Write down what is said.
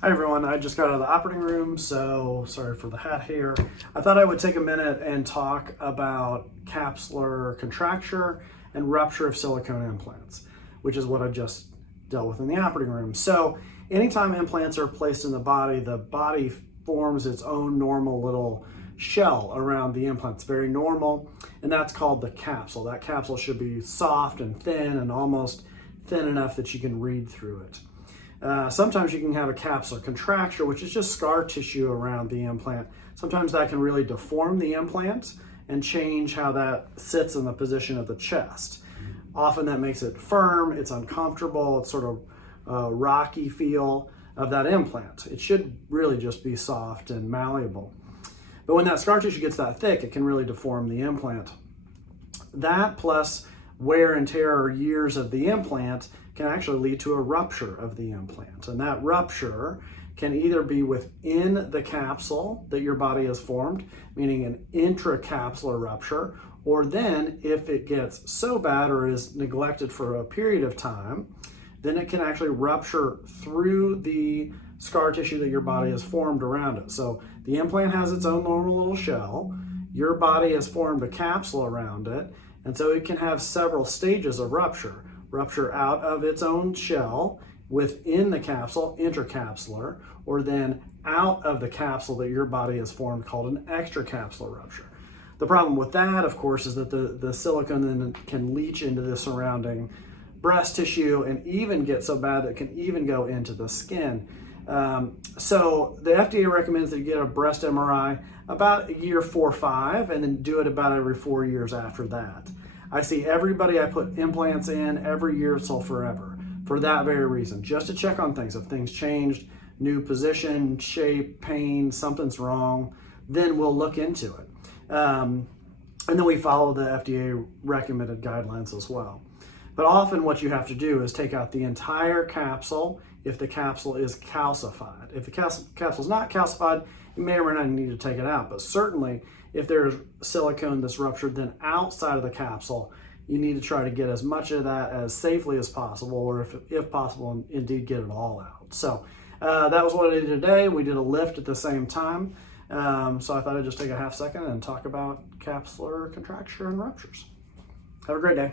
Hi everyone, I just got out of the operating room, so sorry for the hat here. I thought I would take a minute and talk about capsular contracture and rupture of silicone implants, which is what I just dealt with in the operating room. So anytime implants are placed in the body forms its own normal little shell around the implant. It's very normal, and that's called the capsule. That capsule should be soft and thin and almost thin enough that you can read through it. Sometimes you can have a capsular contracture, which is just scar tissue around the implant. Sometimes that can really deform the implant and change how that sits in the position of the chest. Often that makes it firm, it's uncomfortable, it's sort of a rocky feel of that implant. It should really just be soft and malleable. But when that scar tissue gets that thick, it can really deform the implant. That plus wear and tear or years of the implant can actually lead to a rupture of the implant. And that rupture can either be within the capsule that your body has formed, meaning an intracapsular rupture, or then if it gets so bad or is neglected for a period of time, then it can actually rupture through the scar tissue that your body has formed around it. So the implant has its own normal little shell, your body has formed a capsule around it, and so it can have several stages of rupture. Rupture out of its own shell within the capsule, intracapsular, or then out of the capsule that your body has formed called an extracapsular rupture. The problem with that, of course, is that the silicone then can leach into the surrounding breast tissue and even get so bad that it can even go into the skin. So the FDA recommends that you get a breast MRI about year 4 or 5 and then do it about every 4 years after that. I see everybody I put implants in every year till forever for that very reason, just to check on things. If things changed, new position, shape, pain, something's wrong, then we'll look into it. And then we follow the FDA recommended guidelines as well. But often what you have to do is take out the entire capsule if the capsule is calcified. If the capsule is not calcified, you may or may not need to take it out. But certainly, if there's silicone that's ruptured, then outside of the capsule, you need to try to get as much of that as safely as possible, or if possible, indeed get it all out. So that was what I did today. We did a lift at the same time. So I thought I'd just take a half second and talk about capsular contracture and ruptures. Have a great day.